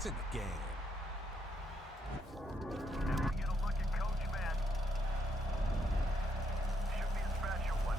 points in the game. And we get a look at Coach Madden. Should be a special one.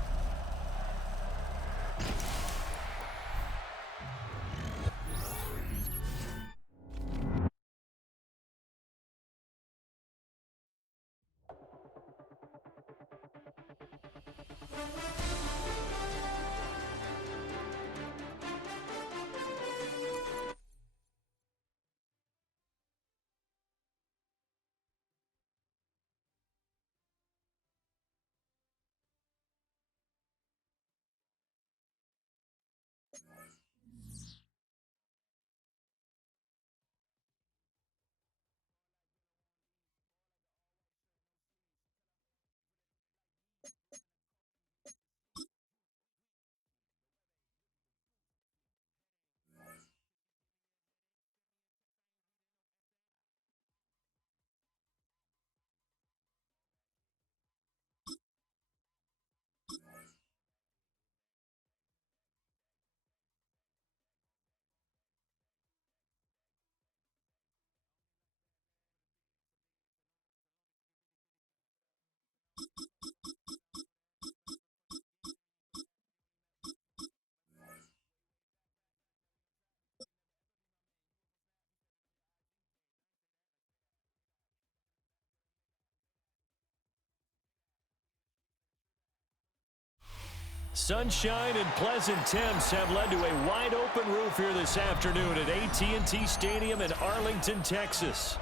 Sunshine and pleasant temps have led to a wide-open roof here this afternoon at AT&T Stadium in Arlington, Texas.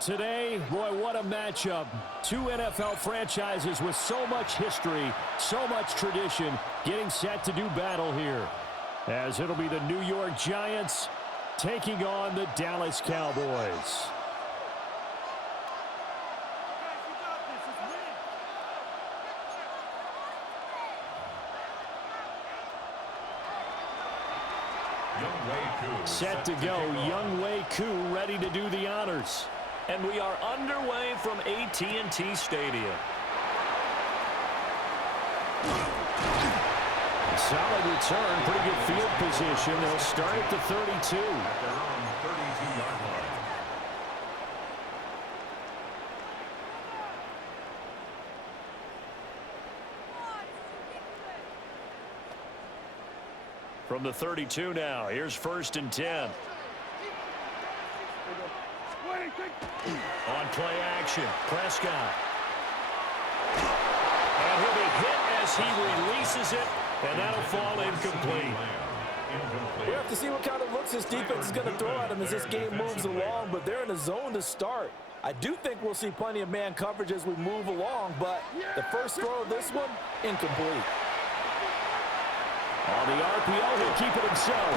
Today, boy, what a matchup. Two NFL franchises with so much history, so much tradition, getting set to do battle here. As it'll be the New York Giants taking on the Dallas Cowboys. Set to go, Younghoe Koo ready to do the honors. And we are underway from AT&T Stadium. Solid return, pretty good field position. They'll start at the 32. From the 32 now, here's 1st and 10. On play action, Prescott. And he'll be hit as he releases it, and that'll fall incomplete. We have to see what kind of looks this defense is going to throw at him as this game moves along, but they're in a zone to start. I do think we'll see plenty of man coverage as we move along, but the first throw of this one, incomplete. On the RPO, he'll keep it himself.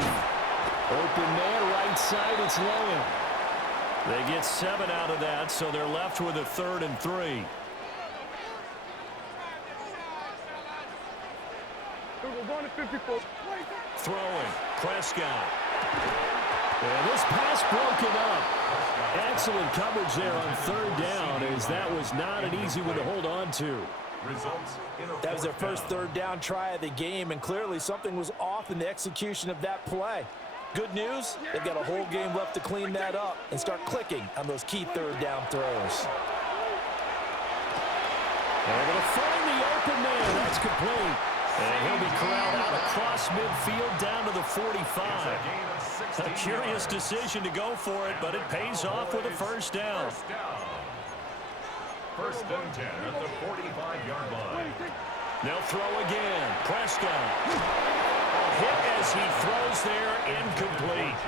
Open man, right side, it's Lowen. They get 7 out of that, so they're left with a 3rd and 3. Throwing, Prescott. And this pass broken up. Excellent coverage there on 3rd down, as that was not an easy one to hold on to. That was their first 3rd down try of the game, and clearly something was off in the execution of that play. Good news, they've got a whole game left to clean that up and start clicking on those key 3rd down throws. They're going to find the open man. That's complete. And he'll be corralled out across midfield down to the 45. A curious decision to go for it, but it pays off with a 1st down. 1st and 10 at the 45-yard line. They'll throw again. Prescott. Hit as he throws there, incomplete.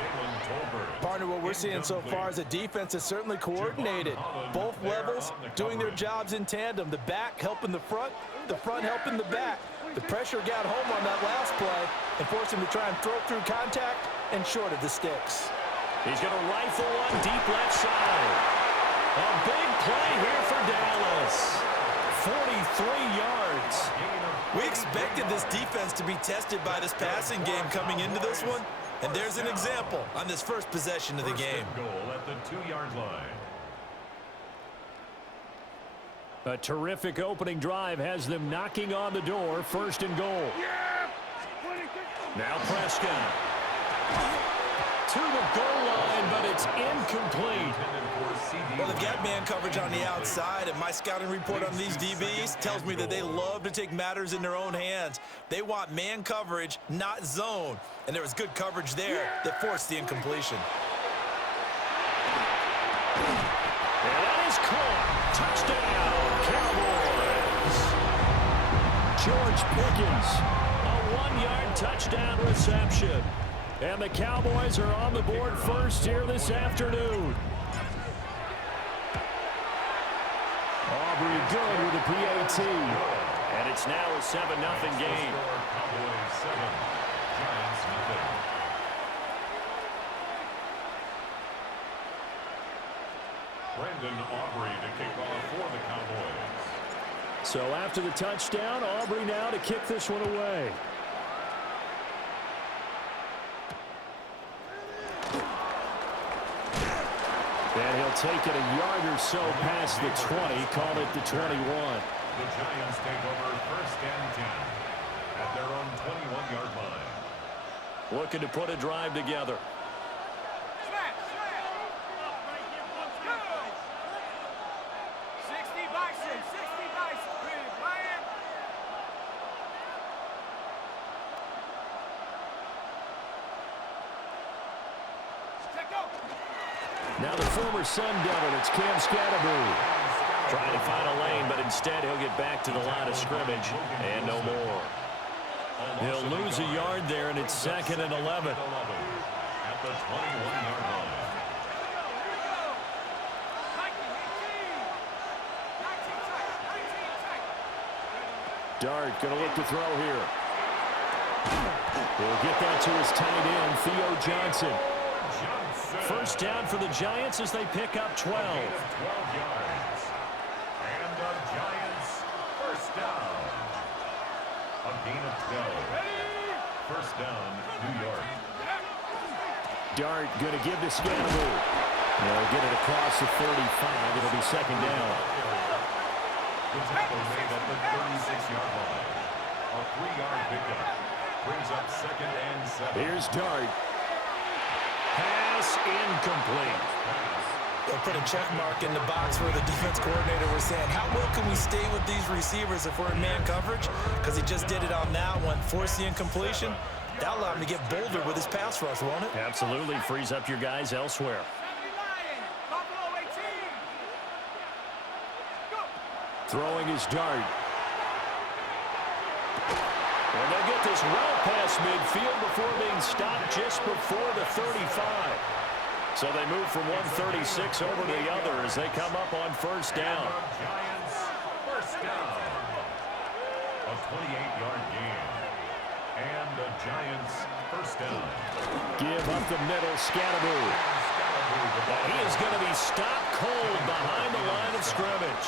Partner, what we're seeing so far is the defense is certainly coordinated. Both levels doing their jobs in tandem. The back helping the front helping the back. The pressure got home on that last play and forced him to try and throw through contact and short of the sticks. He's going to rifle one deep left side. A big play here for Dallas. 43 yards. We expected this defense to be tested by this passing game coming into this one, and there's an example on this first possession of the game. Goal at the 2-yard line. A terrific opening drive has them knocking on the door. 1st and goal. Now Prescott. To to the goal line, but it's incomplete. Well, they've got man coverage on the outside, and my scouting report on these DBs tells me that they love to take matters in their own hands. They want man coverage, not zone. And there was good coverage there that forced the incompletion. And that is caught. Touchdown, Cowboys. George Pickens, a 1-yard touchdown reception. And the Cowboys are on the board first here this afternoon. Aubrey good with the PAT. And it's now a 7-0 game. Cowboys 7, Giants nothing. Brandon Aubrey to kick off for the Cowboys. So after the touchdown, Aubrey now to kick this one away. And he'll take it a yard or so past the 20, call it the 21. The Giants take over 1st and 10 at their own 21-yard line. Looking to put a drive together. Now the former Sun Devil, it's Cam Scatterbury. Trying to find a lane, but instead he'll get back to the line of scrimmage and no more. He'll lose a yard there, and it's 2nd and 11. At the 21-yard line. Dart going to look to throw here. He'll get that to his tight end, Theo Johnson. First down for the Giants as they pick up 12. 12 yards. And the Giants first down. A gain of 12. First down, New York. Dart going to give to Scatterbury. They'll get it across the 35. It'll be 2nd down. The tackle made at the 36-yard line. A 3-yard pickup brings up 2nd and 7. Here's Dart. Pass incomplete. They'll put a check mark in the box where the defense coordinator was saying, how well can we stay with these receivers if we're in man coverage? Because he just did it on that one, forced the incompletion. That'll allow him to get bolder with his pass rush, won't it? Absolutely frees up your guys elsewhere. Throwing his Dart. And they'll get this well past midfield before being stopped just before the 35. So they move from 136 over to the other as they come up on first down. Giants first down. A 28-yard gain. And the Giants first down. Give up the middle, Scatterbury. He is going to be stopped cold behind the line of scrimmage.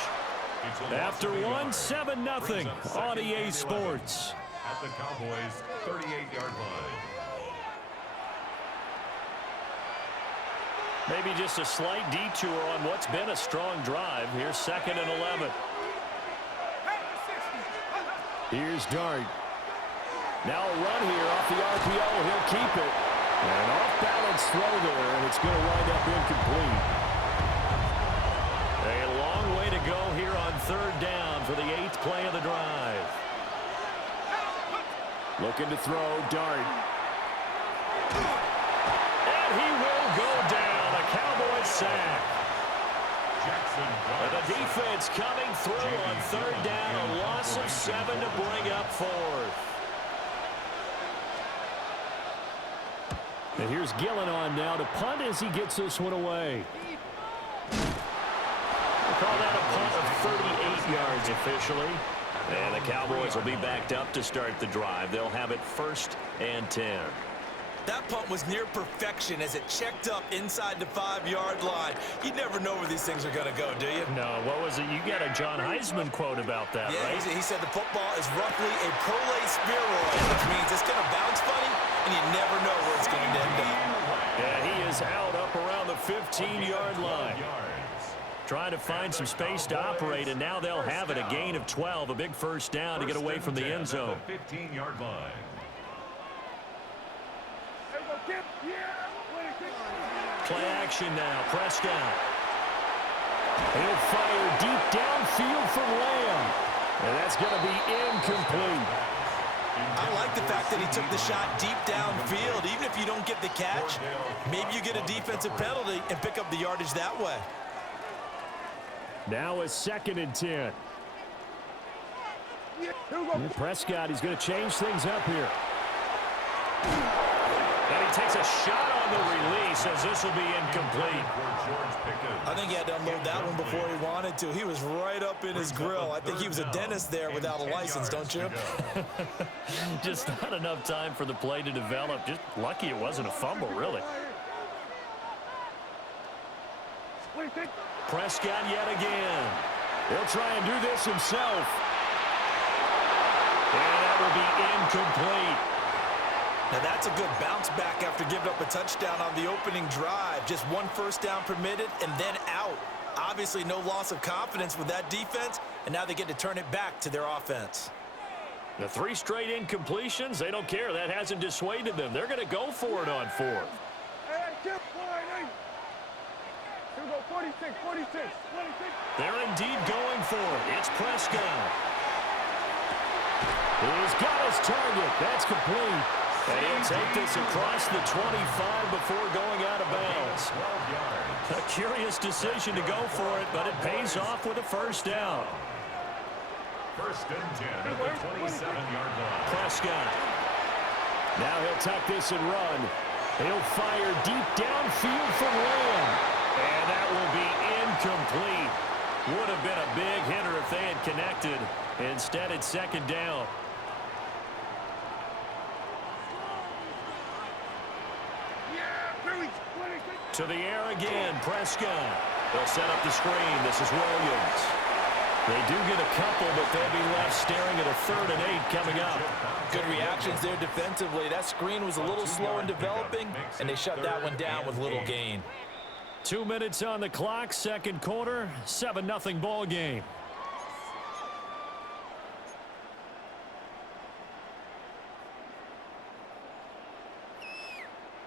After one, 7-0 on EA Sports. At the Cowboys' 38-yard line. Maybe just a slight detour on what's been a strong drive. Here's 2nd and 11. Here's Dart. Now a run here off the RPO. He'll keep it. An off-balance throw there, and it's going to wind up incomplete. A long way to go here on 3rd down for the 8th play of the drive. Looking to throw, Dart. And he will go down. A Cowboys sack. And the defense coming through on 3rd down. A loss of 7 to bring up 4th. And here's Gillen on now to punt as he gets this one away. We'll call that a punt of 38 yards officially. And the Cowboys will be backed up to start the drive. They'll have it 1st and 10. That punt was near perfection as it checked up inside the 5-yard line. You never know where these things are going to go, do you? No, what was it? You got a John Heisman quote about that, yeah, right? He said the football is roughly a prolate spheroid, which means it's going to bounce funny, and you never know where it's going to end up. Yeah, he is out up around the 15-yard line. Trying to find some space to operate, and now they'll have it. A gain of 12, a big first down to get away from the end zone. 15-yard line. Play action now. Prescott. He'll fire deep downfield for Lamb. And that's going to be incomplete. I like the fact that he took the shot deep downfield. Even if you don't get the catch, maybe you get a defensive penalty and pick up the yardage that way. Now a 2nd and 10. And Prescott, he's going to change things up here. And he takes a shot on the release as this will be incomplete. I think he had to unload that one before he wanted to. He was right up in his grill. I think he was a dentist there without a license, don't you? Just not enough time for the play to develop. Just lucky it wasn't a fumble, really. Prescott yet again. He'll try and do this himself. And that will be incomplete. Now that's a good bounce back after giving up a touchdown on the opening drive. Just 1 first down permitted and then out. Obviously no loss of confidence with that defense, and now they get to turn it back to their offense. The 3 straight incompletions, they don't care. That hasn't dissuaded them. They're going to go for it on 4th. They're indeed going for it. It's Prescott. He's got his target. That's complete. And he'll take this across the 25 before going out of bounds. A curious decision to go for it, but it pays off with a first down. 1st and 10 at the 27-yard line. Prescott. Now he'll tuck this and run. He'll fire deep downfield for Lamb. And that will be incomplete. Would have been a big hitter if they had connected. Instead, it's 2nd down. To the air again, Prescott. They'll set up the screen. This is Williams. They do get a couple, but they'll be left staring at a 3rd and 8 coming up. Good reactions there defensively. That screen was a little slow in developing, and they shut that one down with little gain. 2 minutes on the clock, 2nd quarter, 7-0 ball game.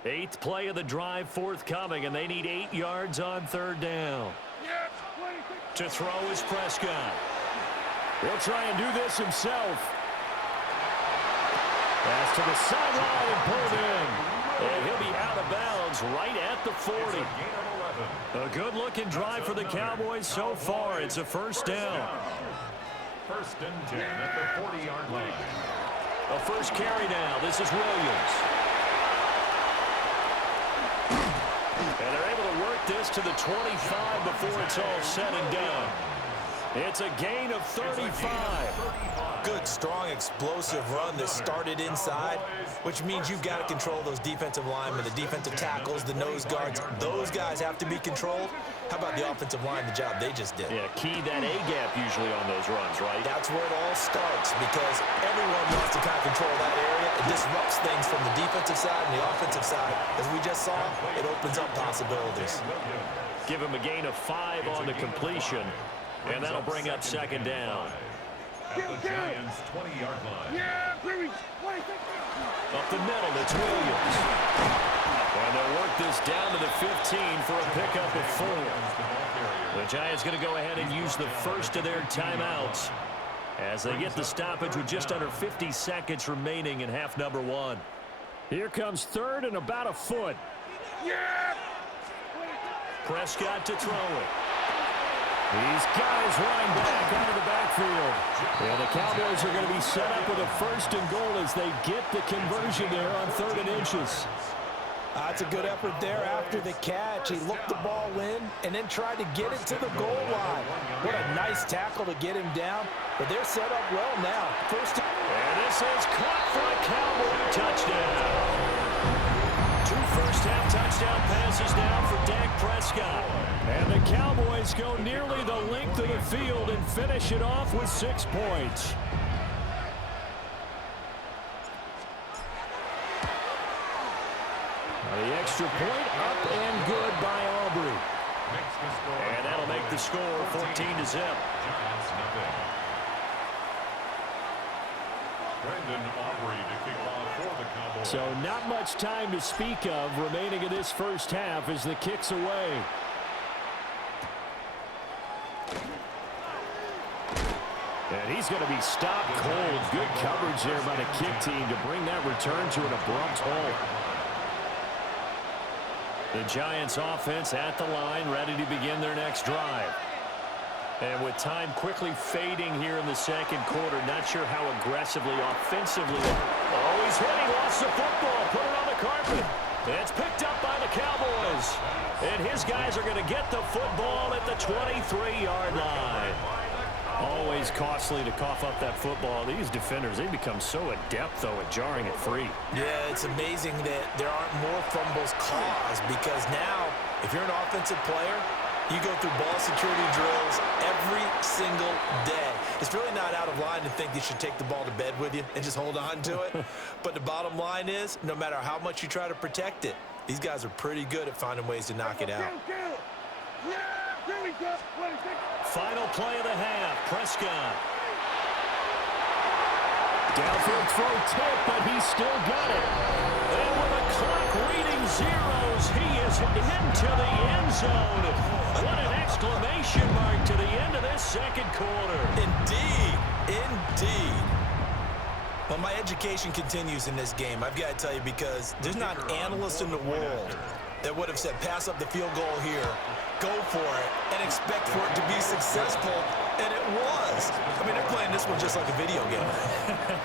Eighth play of the drive forthcoming, and they need 8 yards on 3rd down. To throw is Prescott. He'll try and do this himself. Pass to the sideline and pulled in. And he'll be out of bounds right at the 40. A good-looking drive for the Cowboys so far. It's a 1st down. 1st and 10 at the 40-yard line. A first carry now. This is Williams. And they're able to work this to the 25 before it's all said and done. It's a gain of 35. Good, strong, explosive run that started inside, which means you've got to control those defensive linemen, the defensive tackles, the nose guards. Those guys have to be controlled. How about the offensive line, the job they just did? Yeah, key that A-gap usually on those runs, right? That's where it all starts, because everyone wants to kind of control that area. It disrupts things from the defensive side and the offensive side. As we just saw, it opens up possibilities. Give him a gain of 5 on the completion, and that'll bring up 2nd down. At the Giants' 20-yard line. Up the middle, it's Williams. And they'll work this down to the 15 for a pickup of 4. The Giants going to go ahead and use the first of their timeouts as they get the stoppage with just under 50 seconds remaining in half number 1. Here comes 3rd and about a foot. Prescott to throw it. He's got his line back out of the backfield. And the Cowboys are going to be set up with a 1st and goal as they get the conversion there on 3rd and inches. That's a good effort there after the catch. He looked the ball in and then tried to get it to the goal line. What a nice tackle to get him down. But they're set up well now. And this is caught for a Cowboy touchdown. 2 first-half touchdown passes now for Dak Prescott. And the Cowboys go nearly the length of the field and finish it off with 6 points. The extra point up and good by Aubrey. And that'll make the score 14-0. Brendan Aubrey to kick off for the Cowboys. So not much time to speak of remaining in this first half as the kick's away. And he's going to be stopped cold. Good coverage there by the kick team to bring that return to an abrupt halt. The Giants offense at the line, ready to begin their next drive. And with time quickly fading here in the second quarter, not sure how aggressively, offensively. Oh, he's hit. He lost the football. Put it on the carpet. It's picked up by the Cowboys. And his guys are going to get the football at the 23-yard line. Always costly to cough up that football. These defenders, they become so adept, though, at jarring it free. Yeah, it's amazing that there aren't more fumbles caused because now, if you're an offensive player, you go through ball security drills every single day. It's really not out of line to think you should take the ball to bed with you and just hold on to it. But the bottom line is, no matter how much you try to protect it, these guys are pretty good at finding ways to knock it out. Final play of the half, Prescott. Downfield throw tip, but he's still got it. And with the clock reading zeros, he is into the end zone. What an exclamation mark to the end of this second quarter. Indeed, indeed. Well, my education continues in this game, I've got to tell you, because there's not an analyst in the world that would have said pass up the field goal here, go for it, and expect for it to be successful, and it was. I mean, they're playing this one just like a video game.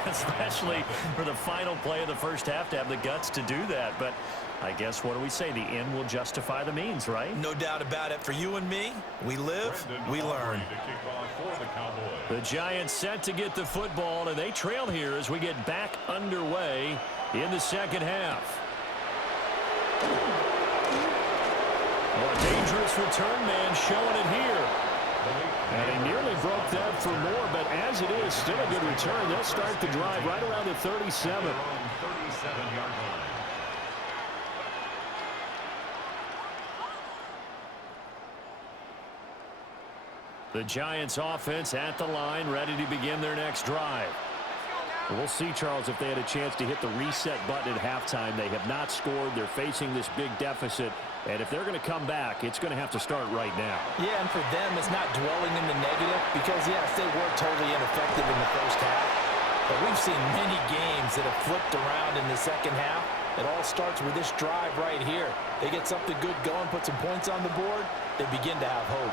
Especially for the final play of the first half to have the guts to do that. But I guess, what do we say? The end will justify the means, right? No doubt about it. For you and me, we live, we learn. The Giants set to get the football, and they trail here as we get back underway in the second half. Oh, a dangerous return man showing it here. And he nearly broke that for more, but as it is, still a good return. They'll start the drive right around the 37. The Giants offense at the line, ready to begin their next drive. We'll see, Charles, if they had a chance to hit the reset button at halftime. They have not scored. They're facing this big deficit. And if they're going to come back, it's going to have to start right now. Yeah, and for them, it's not dwelling in the negative because, yes, they were totally ineffective in the first half. But we've seen many games that have flipped around in the second half. It all starts with this drive right here. They get something good going, put some points on the board, they begin to have hope.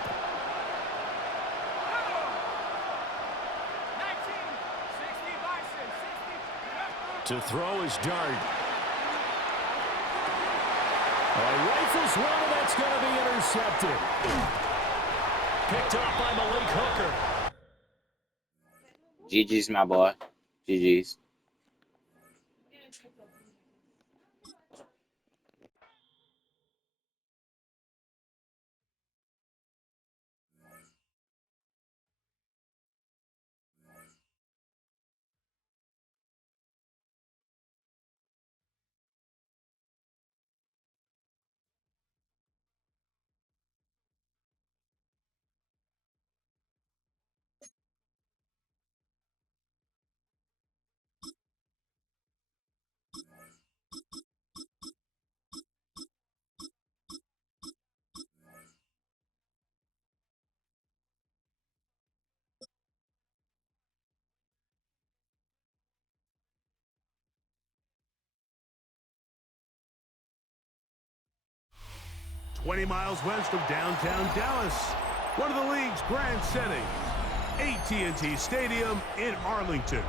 To throw is Dart. Rifles one, and that's going to be intercepted. Picked up by Malik Hooker. GG's, my boy. GG's. "20 miles west of downtown Dallas, one of the league's grand settings, AT&T Stadium in Arlington.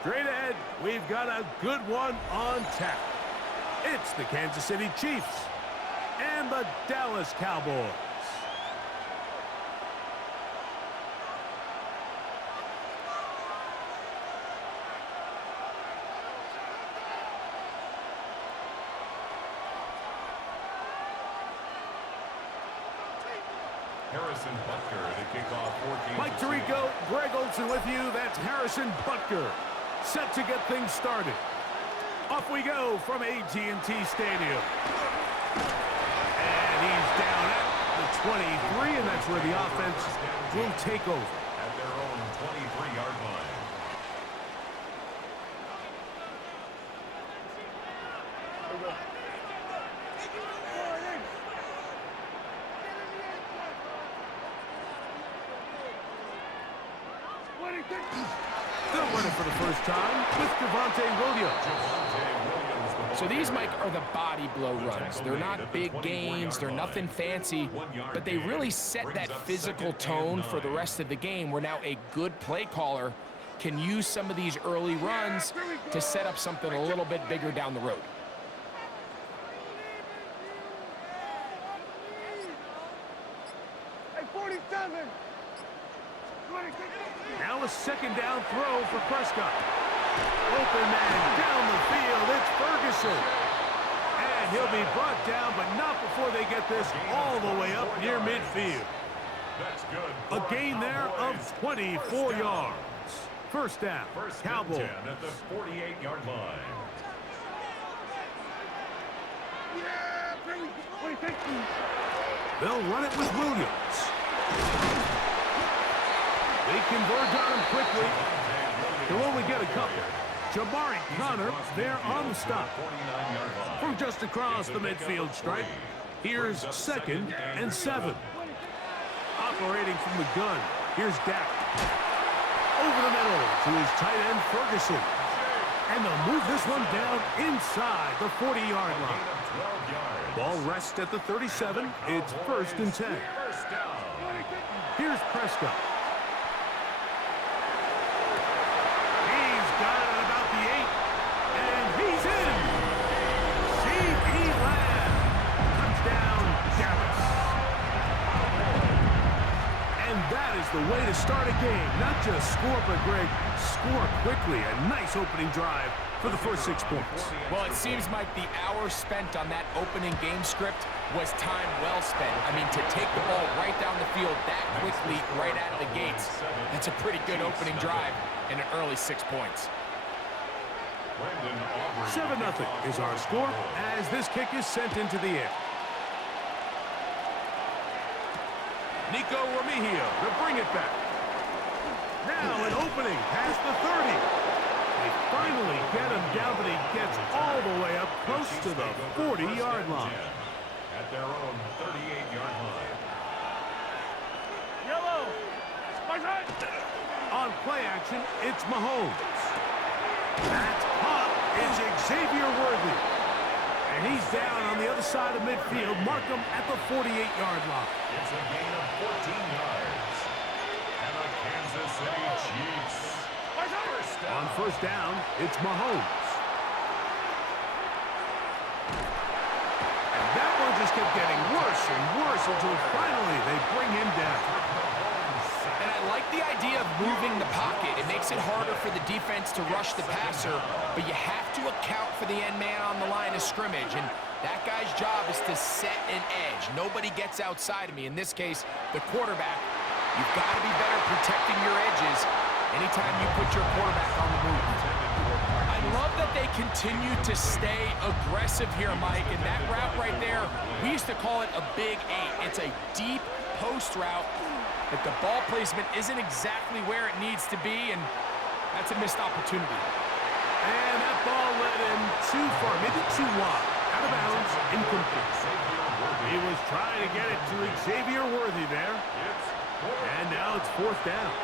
Straight ahead, we've got a good one on tap. It's the Kansas City Chiefs and the Dallas Cowboys. Harrison Butker to kick off for Kansas Mike City. Tirico, Greg Olsen with you. That's Harrison Butker, set to get things started. Off we go from AT&T Stadium. And he's down at the 23, and that's where the offense will take over. At their own 23-yard line. They'll run it for the first time with Javonte Williams. So these, Mike, are the body blow runs. They're not big gains, they're nothing fancy, but they really set that physical tone for the rest of the game where now a good play caller can use some of these early runs to set up something a little bit bigger down the road. Now a second down throw for Prescott. Open man down the field. It's Ferguson. And he'll be brought down, but not before they get this all the way up near midfield. A gain there of 24 yards. First down, Cowboys. At the 48-yard line. They'll run it with Williams. They converge on him quickly. He'll only get a couple. Jabari Connor there on the stop. From just across the midfield stripe, here's 2nd and 7. Operating from the gun, here's Dak. Over the middle to his tight end, Ferguson. And they'll move this one down inside the 40-yard line. Ball rests at the 37. It's 1st and 10. Here's Prescott. He's got it at about the 8. And he's in. C.E. Lamb. Touchdown, Dallas. And that is the way to start a game. Not just score, but, Greg, score quickly. A nice opening drive for the first 6 points. Well, it seems like the hour spent on that opening game script was time well spent. I mean, to take the ball right down the field that quickly, right out of the gates, that's a pretty good opening drive and an early 6 points. 7-0 is our score as this kick is sent into the air. Nico Remigio to bring it back. Now an opening past the 30. They finally get him down, but he gets all the way up close to the 40-yard line. At their own 38-yard line. On play action, it's Mahomes. That's caught. It's Xavier Worthy. And he's down on the other side of midfield. Mark him at the 48-yard line. It's a gain of 14 yards. And the Kansas City Chiefs. On first down, it's Mahomes. And that one just kept getting worse and worse until finally they bring him down. And I like the idea of moving the pocket. It makes it harder for the defense to rush the passer, but you have to account for the end man on the line of scrimmage. And that guy's job is to set an edge. Nobody gets outside of me. In this case, the quarterback. You've got to be better protecting your edges anytime you put your quarterback on the move. I love that they continue to stay aggressive here, Mike, and that route right there, we used to call it a big 8. It's a deep post route, but the ball placement isn't exactly where it needs to be, and that's a missed opportunity. And that ball led him too far, maybe too wide. Out of bounds, incomplete. He was trying to get it to Xavier Worthy there. And now it's 4th down.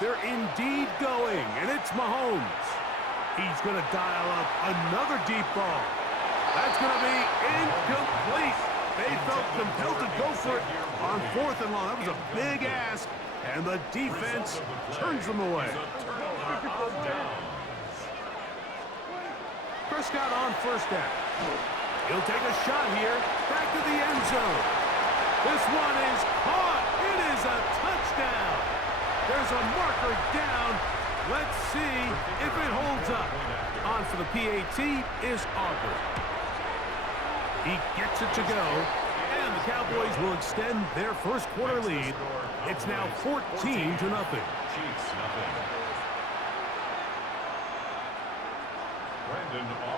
They're indeed going, and it's Mahomes. He's going to dial up another deep ball. That's going to be incomplete. They felt compelled to go for it on 4th and long. That was a big ask, and the defense turns them away. Prescott on first down. He'll take a shot here. Back to the end zone. This one is caught. It is a touchdown. There's a marker down. Let's see if it holds up. On for the PAT is Aubrey. He gets it to go. And the Cowboys will extend their first quarter lead. It's now 14-0.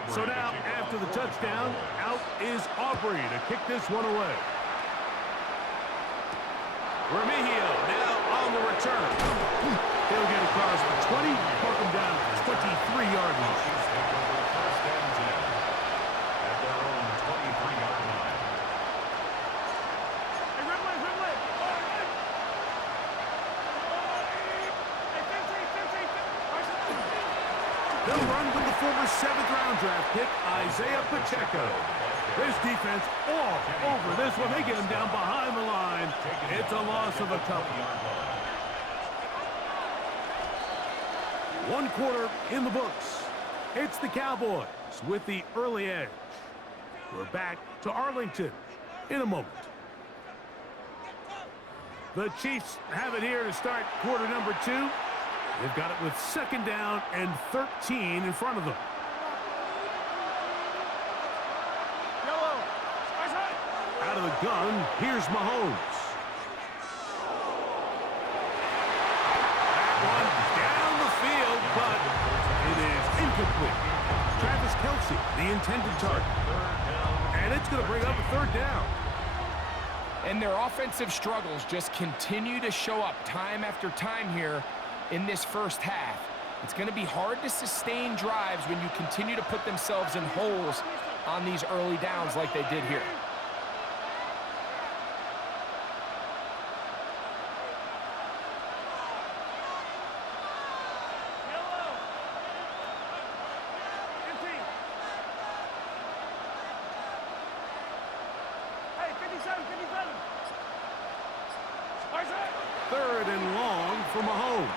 So now, after the touchdown, out is Aubrey to kick this one away. Remigio now on the return. He'll get across the 20, mark him down at the 23-yard line. First and 10 at their own 23-yard line. They'll run with the former 7th-round draft pick, Isaiah Pacheco. This defense all over this one. They get him down behind the line. It's a loss of a couple. 1 quarter in the books. It's the Cowboys with the early edge. We're back to Arlington in a moment. The Chiefs have it here to start quarter number 2. They've got it with 2nd down and 13 in front of them. Out of the gun, here's Mahomes. That one down the field, but it is incomplete. Travis Kelce, the intended target. And it's going to bring up a 3rd down. And their offensive struggles just continue to show up time after time here in this first half. It's going to be hard to sustain drives when you continue to put themselves in holes on these early downs like they did here. Third and long for Mahomes.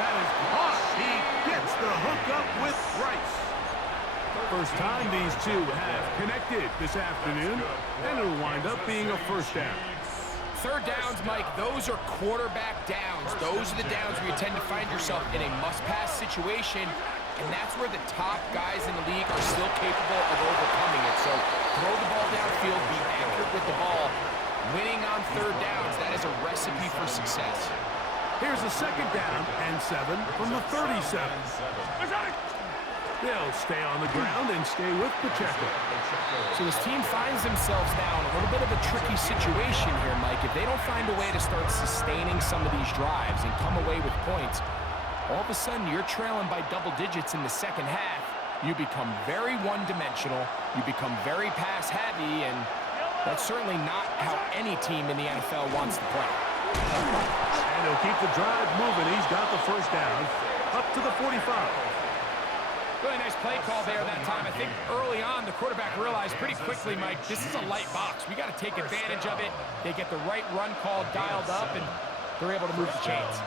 That is caught. He gets the hook up with Rice. First time these two have connected this afternoon, and it'll wind up being a 1st down. 3rd downs, Mike, those are quarterback downs. Those are the downs where you tend to find yourself in a must-pass situation, and that's where the top guys in the league are still capable of overcoming it. So throw the ball downfield, be accurate with the ball. Winning on 3rd downs, that is a recipe for success. Here's a 2nd down and 7 from the 37. They'll stay on the ground and stay with Pacheco. So this team finds themselves now in a little bit of a tricky situation here, Mike. If they don't find a way to start sustaining some of these drives and come away with points, all of a sudden you're trailing by double digits in the 2nd half. You become very one-dimensional. You become very pass-heavy, and that's certainly not how any team in the NFL wants to play. And he'll keep the drive moving. He's got the 1st down up to the 45. Really nice play call there that time. I think early on the quarterback realized pretty quickly, Mike, this is a light box. We got to take advantage of it. They get the right run call dialed up, and they're able to move the chains.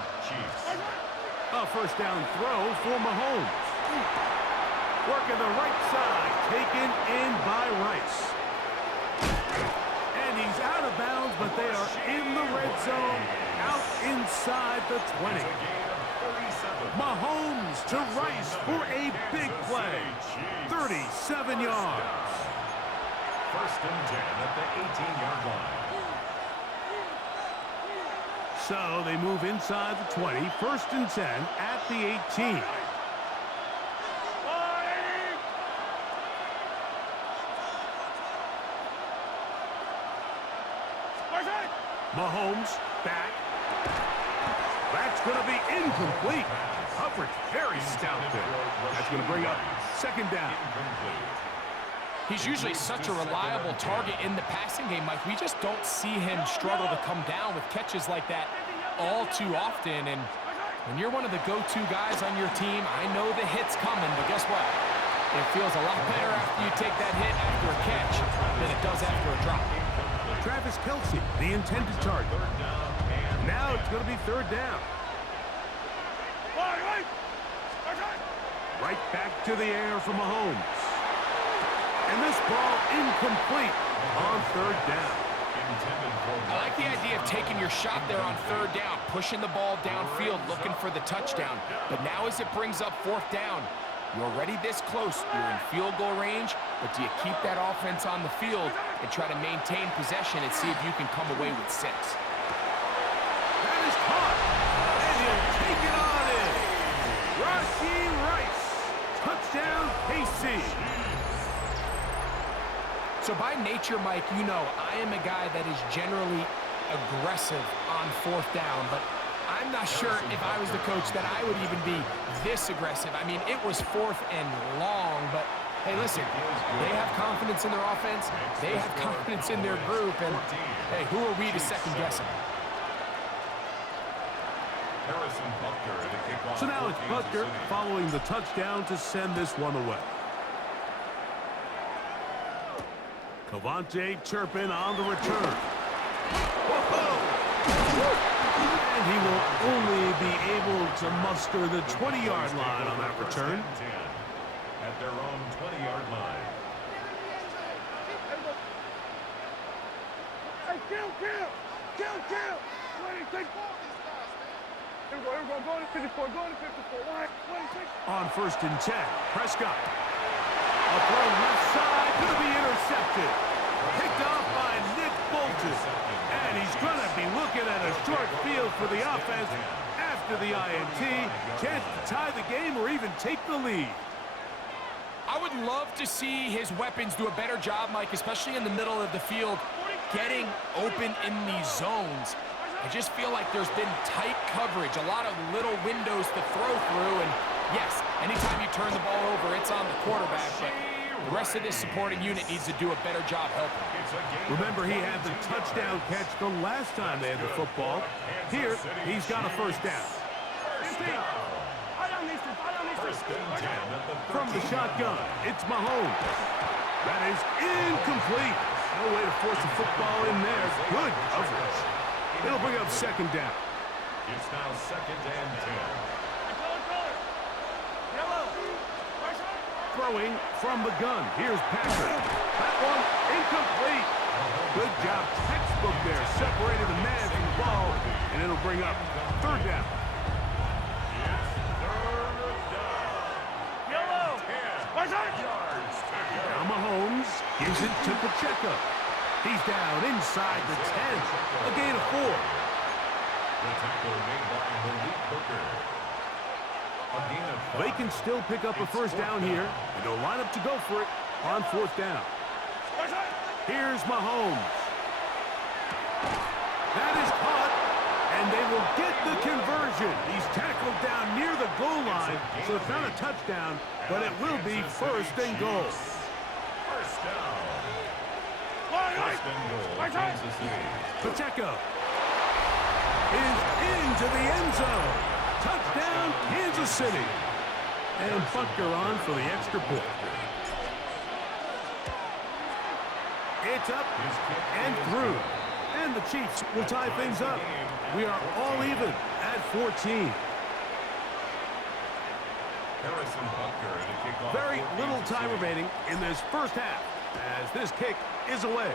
A 1st down throw for Mahomes. Working the right side, taken in by Rice. And he's out of bounds, but they are in the red zone, out inside the 20. Mahomes to Rice for a big play. 37 yards. 1st and 10 at the 18-yard line. So they move inside the 20. 1st and 10 at the 18. Mahomes back. That's going to be incomplete. Coverage very stout there. That's going to bring up 2nd down. He's usually such a reliable target in the passing game, Mike. We just don't see him struggle to come down with catches like that all too often. And when you're one of the go-to guys on your team, I know the hit's coming, but guess what? It feels a lot better after you take that hit after a catch than it does after a drop. Travis Kelce, the intended target. Now it's going to be 3rd down. Right back to the air for Mahomes. And this ball incomplete on 3rd down. I like the idea of taking your shot there on 3rd down, pushing the ball downfield, looking for the touchdown. But now as it brings up 4th down, you're already this close. You're in field goal range, but do you keep that offense on the field and try to maintain possession and see if you can come away with 6? That is caught, and he'll take it on in. Rashee Rice, touchdown KC. So by nature, Mike, you know I am a guy that is generally aggressive on 4th down, but I'm not sure if I was the coach that I would even be this aggressive. I mean, it was 4th and long, but hey, listen, they have confidence in their offense. They have confidence in their group, and hey, who are we to second-guess them? So now it's Butker following the touchdown to send this one away. Cavante Turpin on the return. Whoa! And he will only be able to muster the 20-yard line on that return. At their own 20-yard line. Hey, kill! 26. Here we go, go to 54, go to 54. 26. On 1st and 10, Prescott. A throw left side, going to be intercepted. Picked off by Nick Bolton. And he's going to be looking at a short field for the offense after the INT. Chance to tie the game or even take the lead. I would love to see his weapons do a better job, Mike, especially in the middle of the field, getting open in these zones. I just feel like there's been tight coverage, a lot of little windows to throw through, and yes, anytime you turn the ball over, it's on the quarterback, but the rest of this supporting unit needs to do a better job helping. Remember, he had the touchdown catch the last time they had the football. Here, he's got a 1st down. From the shotgun, it's Mahomes. That is incomplete. No way to force the football in there. Good coverage. It'll bring up 2nd down. It's now 2nd and 10. Throwing from the gun. Here's Packer. That one incomplete. Good job. Textbook there. Separated the man from the ball. And it'll bring up 3rd down. Now Mahomes gives it to Pacheco. He's down inside the 10. A gain of 4. The tackle made by Malik Hooker. A gain of 5. They can still pick up a 1st down here. And they'll line up to go for it on 4th down. Here's Mahomes. That is caught. And they will get the conversion. He's tackled down near the goal line. So it's not a touchdown, but it will be 1st and goal. 1st down. 1st and goal, Kansas City. Pacheco is into the end zone. Touchdown, Kansas City. And Butker on for the extra point. It's up and through. And the Chiefs will tie things up. We are all even at 14. Very little time remaining in this 1st half as this kick is away.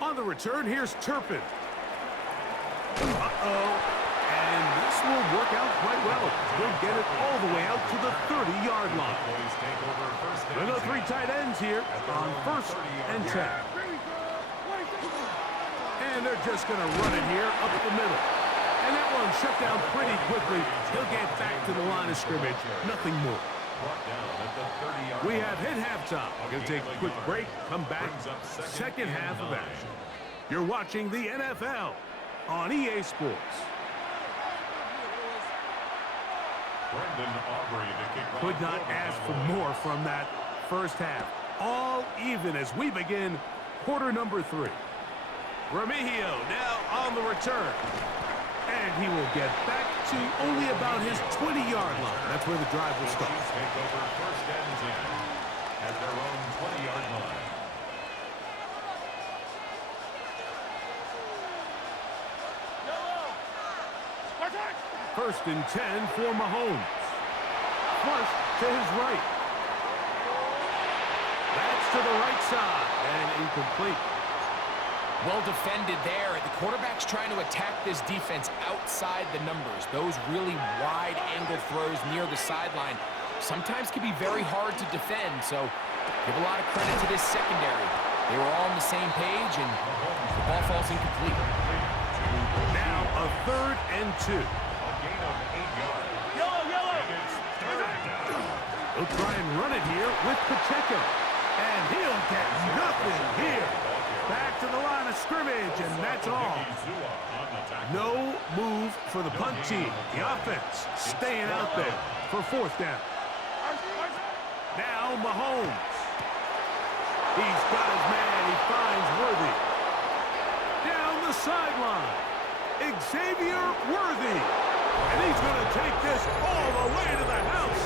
On the return, here's Turpin. Uh-oh. And this will work out quite well. They'll get it all the way out to the 30-yard line. There are 3 tight ends here on 1st and 10. And they're just going to run it here up the middle. And that one shut down pretty quickly. He'll get back to the line of scrimmage. Nothing more. We have hit halftime. We're going to take a quick break. Come back. 2nd half of action. You're watching the NFL on EA Sports. Could not ask for more from that 1st half. All even as we begin quarter number 3. Remigio now on the return. And he will get back to only about his 20-yard line. That's where the drive will start. Take over 1st and 10 at their own 20-yard line. First and 10 for Mahomes. Flush to his right. That's to the right side and incomplete. Well defended there. The quarterback's trying to attack this defense outside the numbers. Those really wide angle throws near the sideline sometimes can be very hard to defend, so give a lot of credit to this secondary. They were all on the same page, and the ball falls incomplete. Now a 3rd and 2. A gain of 8 yards. And it's 3rd down. He'll try and run it here with Pacheco. And he'll get nothing here. Back to the line of scrimmage. No move for the punt team. The offense staying out there for fourth down. Now Mahomes. He's got his man. He finds Worthy. Down the sideline. Xavier Worthy. And he's going to take this all the way to the house.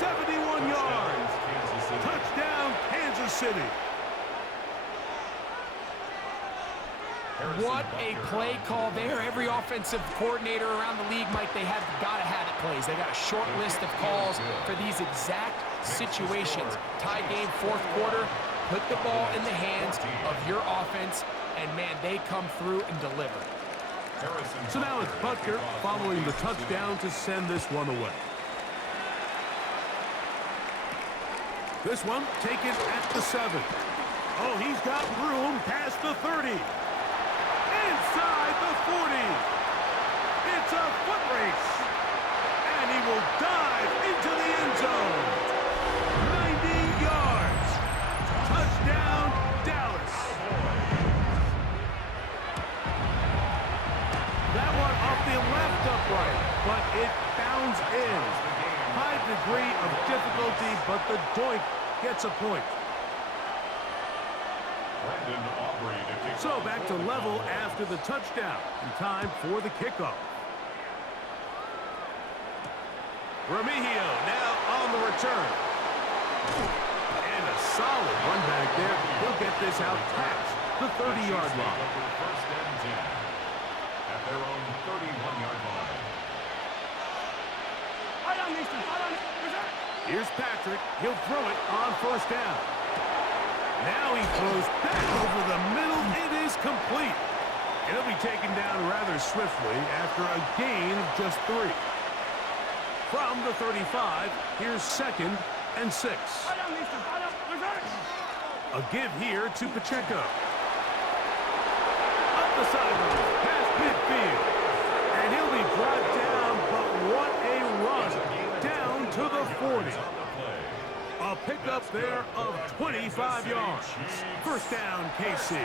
71 yards. Touchdown, Kansas City. What a play call there. Every offensive coordinator around the league, Mike, they have got to have it plays. They got a short list of calls for these exact situations. Tie game, fourth quarter. Put the ball in the hands of your offense, and, man, they come through and deliver. So now it's Butker following the touchdown to send this one away. This one taken at the 7. Oh, he's got room past the 30. Inside the 40. It's a foot race. And he will dive into the end zone. 90 yards. Touchdown, Dallas. That one off the left upright, but it bounds in. High degree of difficulty, but the doink gets a point. So back to level after the touchdown. And time for the kickoff. Remigio now on the return. And a solid run back there. He'll get this out past the 30-yard line. First and 10 at their own 31-yard line. Here's Patrick. He'll throw it on first down. Now he throws back over the middle. It is complete. It'll be taken down rather swiftly after a gain of just 3. From the 35, here's 2nd and 6. A give here to Pacheco. Up the sideline, past midfield. And he'll be brought down, but what a run. Down to the 40. A pickup there of 25 yards. First down, KC.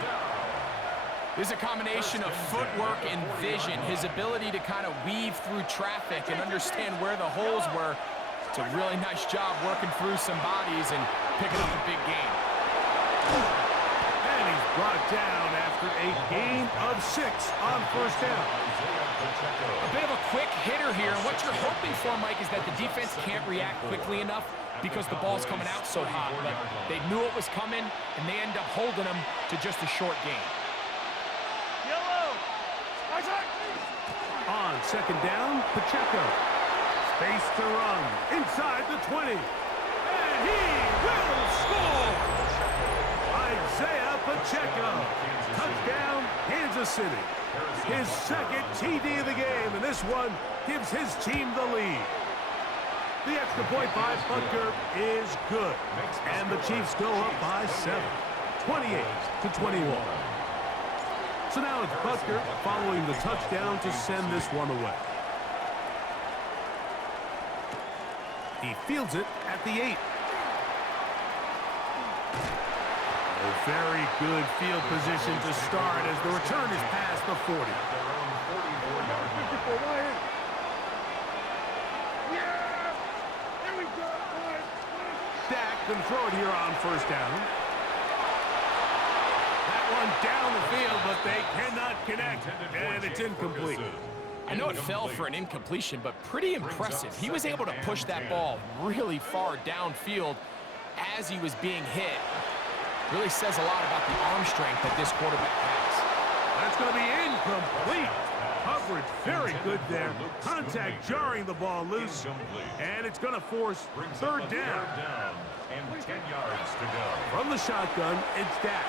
There's a combination of footwork and vision. His ability to kind of weave through traffic and understand where the holes were. It's a really nice job working through some bodies and picking up a big gain. And he's brought down after a gain of 6 on first down. A bit of a quick hitter here. And what you're hoping for, Mike, is that the defense can't react quickly enough because the ball's coming out so hot. But they knew it was coming, and they end up holding them to just a short gain. On second down, Pacheco. Space to run inside the 20. And he will score! Isaiah Pacheco. Touchdown, Kansas City. His second TD of the game, and this one gives his team the lead. The extra point by Butker is good. And the Chiefs go up by 7. 28-21. So now it's Butker following the touchdown to send this one away. He fields it at the 8. A very good field position to start as the return is past the 40. Dak can throw it here on first down. One down the field, but they cannot connect, and it's incomplete. I know it fell for an incompletion, but pretty impressive. He was able to push that ball really far downfield as he was being hit. Really says a lot about the arm strength that this quarterback has. That's going to be incomplete. Coverage very good there. Contact jarring the ball loose, and it's going to force third down. And 10 yards to go. From the shotgun, it's Dak.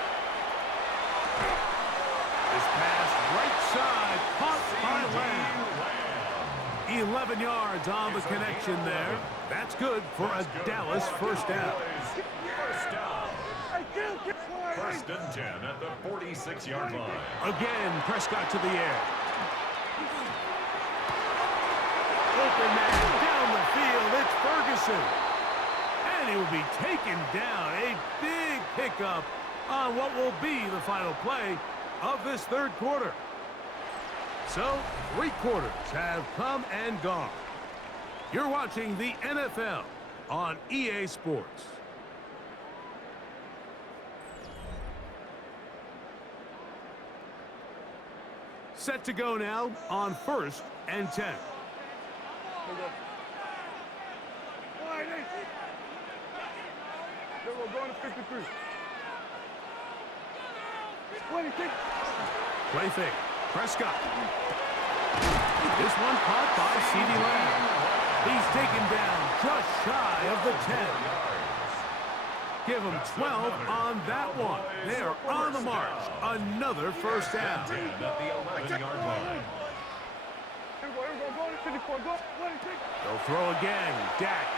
This pass right side, caught by Lamb. 11 yards on the connection there. That's good for a Dallas first down. First down. First and 10 at the 46-yard line. Again, Prescott to the air. Open man down the field. It's Ferguson. And he will be taken down. A big pickup on what will be the final play of this third quarter. So, 3 quarters have come and gone. You're watching the NFL on EA Sports. Set to go now on 1st and 10. Here we go. Wide, hey. Here we go, going to 53. 26. Play fake. Prescott. This one caught by CeeDee Lamb. He's taken down just shy of the 10. Give him 12 on that one. They are on the march. Another first down. At the 11-yard line. Here we go, going to 54. Go, 26. They'll throw again. Dak.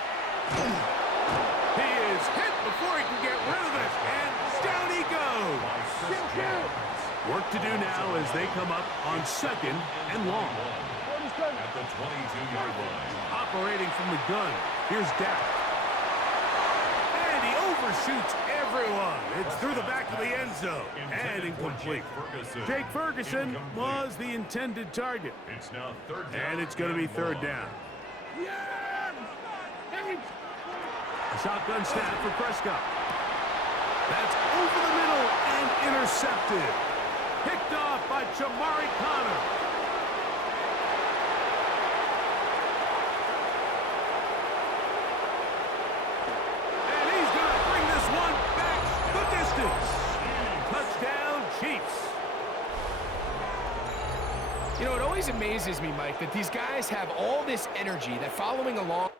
He is hit before he can get rid of it. And down he goes. Kill. Work to do now as they come up on 2nd and long. At the 22-yard line. Operating from the gun. Here's Dak. And he overshoots everyone. It's through the back of the end zone. And incomplete. Jake Ferguson was the intended target. It's now 3rd down. And it's going to be 3rd down. A shotgun snap for Prescott. That's over the middle and intercepted. Picked off by Jamari Connor. And he's going to bring this one back the distance. Touchdown, Chiefs. You know, it always amazes me, Mike, that these guys have all this energy that following along